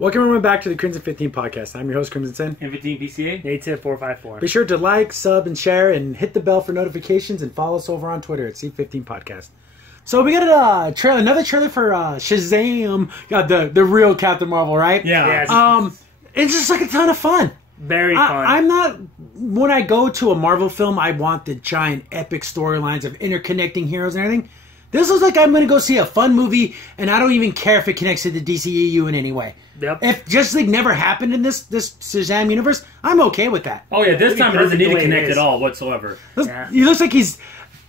Welcome everyone back to the Crimson 15 podcast. I'm your host, Crimson Sin. And 15 BCA. 810-454. Be sure to like, sub, and share, and hit the bell for notifications, and follow us over on Twitter at C15 Podcast. So we got another trailer for Shazam, the real Captain Marvel, right? Yeah. Yes. It's just like a ton of fun. Very fun. I'm not, when I go to a Marvel film, I want the giant epic storylines of interconnecting heroes and everything. This looks like I'm going to go see a fun movie, and I don't even care if it connects to the DCEU in any way. Yep. If Justice League never happened in this Shazam universe, I'm okay with that. Oh yeah, this time it doesn't need to connect it at all whatsoever. Yeah. He looks like he's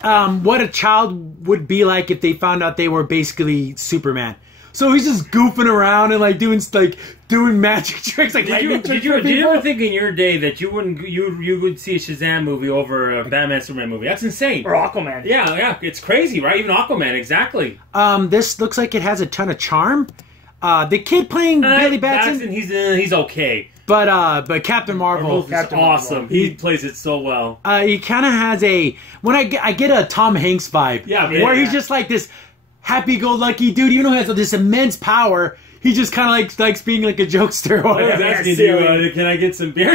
what a child would be like if they found out they were basically Superman. So he's just goofing around and doing magic tricks. Like, did you ever think in your day that you would see a Shazam movie over a Batman Superman movie? That's insane. Or Aquaman. Yeah, it's crazy, right? Even Aquaman, exactly. This looks like it has a ton of charm. The kid playing Billy Batson, he's okay. But Captain Marvel, awesome. He plays it so well. He kind of has I get a Tom Hanks vibe. Yeah, where he's just like this happy-go-lucky dude, even though he has this immense power. He just kind of likes being like a jokester. Can I get some beer?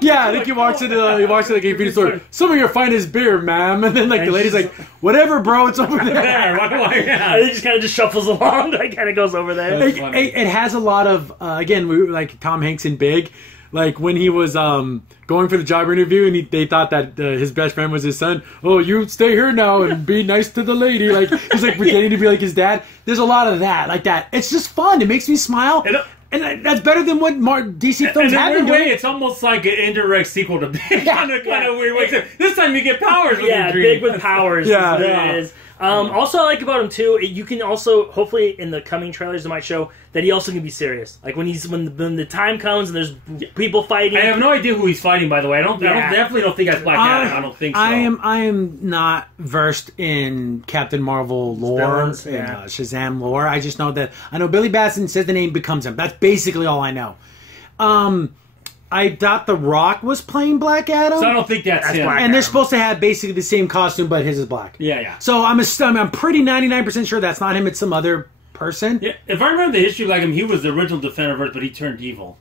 Yeah, I think he walks into the convenience store. Some of your finest beer, ma'am. And then the lady's like, whatever, bro, it's over there. And he just kind of shuffles along. He kind of goes over there. It has a lot of like Tom Hanks in Big. Like when he was going for the job interview and they thought that his best friend was his son. Oh, you stay here now and be nice to the lady. Like he's like pretending to be like his dad. There's a lot of that, like that. It's just fun. It makes me smile. And that's better than what DC films have been doing. It's almost like an indirect sequel to Big. kind of weird way. This time you get powers. Big with powers. Yeah, is what it is. Also, I like about him too. You can also hopefully in the coming trailers, it might show that he also can be serious. Like when the time comes and there's people fighting. I have no idea who he's fighting. By the way, I definitely don't think that's Black Adam. I don't think so. I am not versed in Captain Marvel lore and Shazam lore. I just know that I know Billy Batson says the name becomes him. That's basically all I know. I thought The Rock was playing Black Adam. So I don't think that's him. And they're supposed to have basically the same costume, but his is black. Yeah. So I'm pretty 99% sure that's not him. It's some other person. Yeah, if I remember the history, like him, he was the original Defender of Earth, but he turned evil.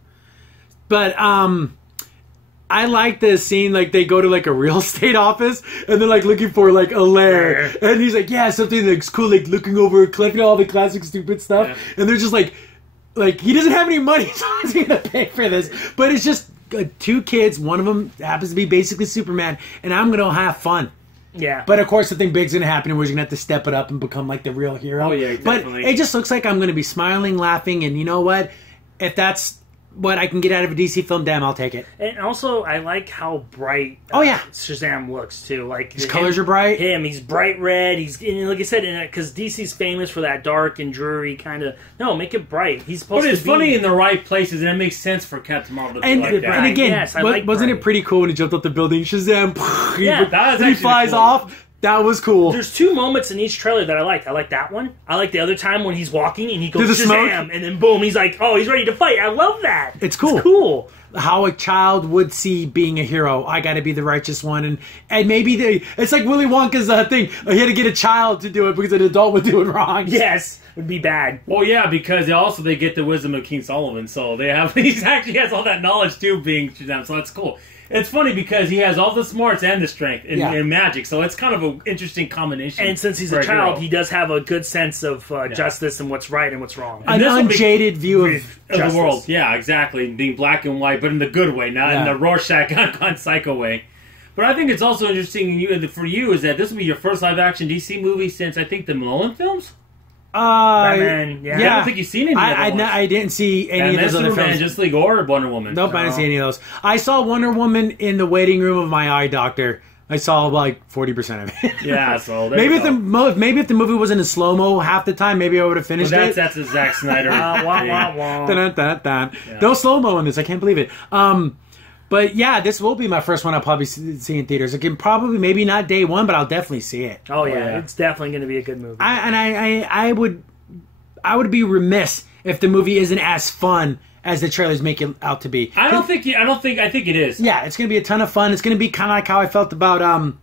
But I like the scene, like they go to like a real estate office and they're like looking for like a lair, and he's like, yeah, something that's cool, like looking over, collecting all the classic stupid stuff, and they're just like he doesn't have any money, so he's gonna pay for this. But it's just two kids. One of them happens to be basically Superman, and I'm gonna have fun. Yeah. But of course, something big's gonna happen, where he's gonna have to step it up and become like the real hero. Oh yeah, definitely. But it just looks like I'm gonna be smiling, laughing, and you know what? If that's what I can get out of a DC film, damn, I'll take it. And also, I like how bright Shazam looks, too. Like his colors are bright. He's bright red. And like I said, because DC's famous for that dark and dreary kind of... No, make it bright. He's supposed to be... But it's funny in the right places, and it makes sense for Captain Marvel to be like that. And again, wasn't it pretty cool when he jumped off the building? Shazam! He flies cool. off. That was cool. There's two moments in each trailer that I like. I like that one. I like the other time when he's walking and he goes Shazam, and then boom, he's like, oh, he's ready to fight. I love that. It's cool. It's cool. How a child would see being a hero. I got to be the righteous one, and maybe it's like Willy Wonka's thing. He had to get a child to do it because an adult would do it wrong. Yes, would be bad. Well, yeah, because they get the wisdom of King Solomon, so he actually has all that knowledge too, being Shazam. So that's cool. It's funny because he has all the smarts and the strength in magic, so it's kind of an interesting combination. And since he's a child, he does have a good sense of justice and what's right and what's wrong. An unjaded view of the world. Yeah, exactly. Being black and white, but in the good way, not in the Rorschach gone psycho way. But I think it's also interesting for you is that this will be your first live-action DC movie since, I think, the Nolan films? Batman, I don't think you've seen any of those. I didn't see any of those other films. Justice League or Wonder Woman. Nope, I didn't see any of those. I saw Wonder Woman in the waiting room of my eye doctor. I saw like 40% of it. Yeah, so maybe if the movie wasn't in slow-mo half the time, maybe I would have finished it. That's a Zack Snyder. No slow-mo in this. I can't believe it. But yeah, this will be my first one I'll probably see in theaters. Again, probably maybe not day one, but I'll definitely see it. Oh yeah, it's definitely going to be a good movie. I would be remiss if the movie isn't as fun as the trailers make it out to be. I think it is. Yeah, it's going to be a ton of fun. It's going to be kind of like how I felt about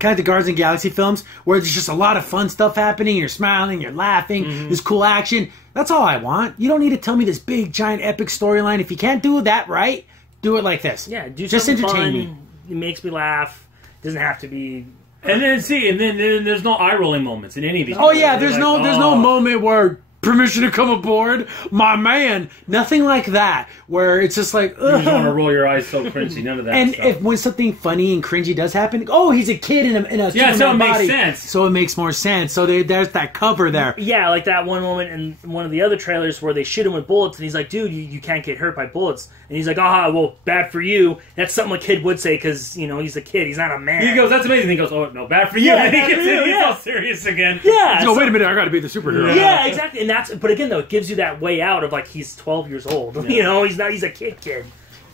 kind of the Guardians of the Galaxy films, where there's just a lot of fun stuff happening, you're smiling, you're laughing, there's cool action. That's all I want. You don't need to tell me this big, giant, epic storyline. If you can't do that right, do it like this. Yeah, do just something entertain fun. me. It makes me laugh. It doesn't have to be... And then there's no eye-rolling moments in any of these. Oh yeah, there's no moment where permission to come aboard, my man. Nothing like that. Where it's just like, ugh. You just want to roll your eyes so cringy. None of that. And stuff. if when something funny and cringy does happen, oh, he's a kid in a yeah, so it makes body. sense. So it makes more sense. So there's that cover there. Yeah, like that one moment in one of the other trailers where they shoot him with bullets, and he's like, "Dude, you can't get hurt by bullets." And he's like, "Ah, well, bad for you." That's something a kid would say because he's a kid. He's not a man. He goes, "That's amazing." He goes, "Oh no, bad for you." Yeah, and he bad gets for you, he's yeah. all serious again. Yeah. So wait a minute, I got to be the superhero. Yeah, exactly. And but again though, it gives you that way out of like he's 12 years old. Yeah. He's a kid.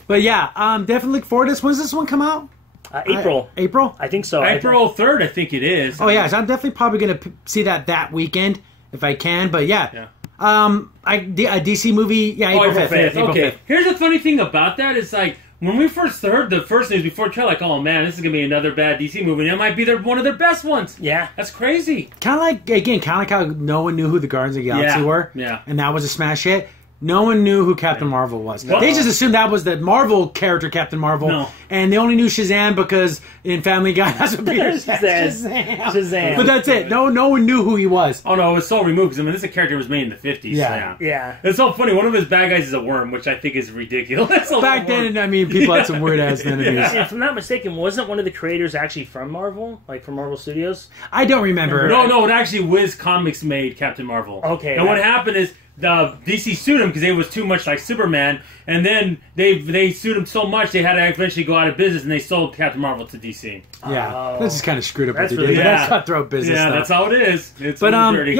But yeah, definitely look forward to this. When does this one come out? April. April? I think so. April 3rd, I think it is. Oh yeah, so I'm definitely probably going to see that weekend if I can. But yeah. A DC movie, April 5th. Okay, here's the funny thing about that is like when we first heard the first news before trailer, like, oh man, this is gonna be another bad DC movie, and it might be one of their best ones. Yeah, that's crazy. Kind of like how no one knew who the Guardians of the Galaxy were, and that was a smash hit. No one knew who Captain Marvel was. Well, they just assumed that was the Marvel character, Captain Marvel. And they only knew Shazam because in Family Guy, that's what Peter said. Shazam. But that's it. No one knew who he was. Oh, no, it was so removed. Because, this is a character was made in the 50s. Yeah. It's so funny. One of his bad guys is a worm, which I think is ridiculous. Back then, people had some weird-ass enemies. If I'm not mistaken, wasn't one of the creators actually from Marvel? Like, from Marvel Studios? I don't remember. No, it actually Wiz Comics made Captain Marvel. Okay. And what happened is, the DC sued him because it was too much like Superman, and then they sued him so much they had to eventually go out of business, and they sold Captain Marvel to DC. Yeah, that's just kind of screwed up. That's what they did. That's cutthroat business. Yeah, stuff. that's how it is. It's dirty.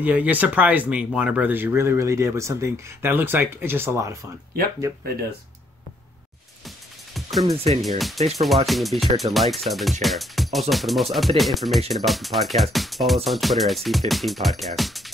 You surprised me, Warner Brothers. You really, really did with something that looks like it's just a lot of fun. Yep, it does. Crimson Sin here. Thanks for watching, and be sure to like, sub, and share. Also, for the most up-to-date information about the podcast, follow us on Twitter at C15 Podcast.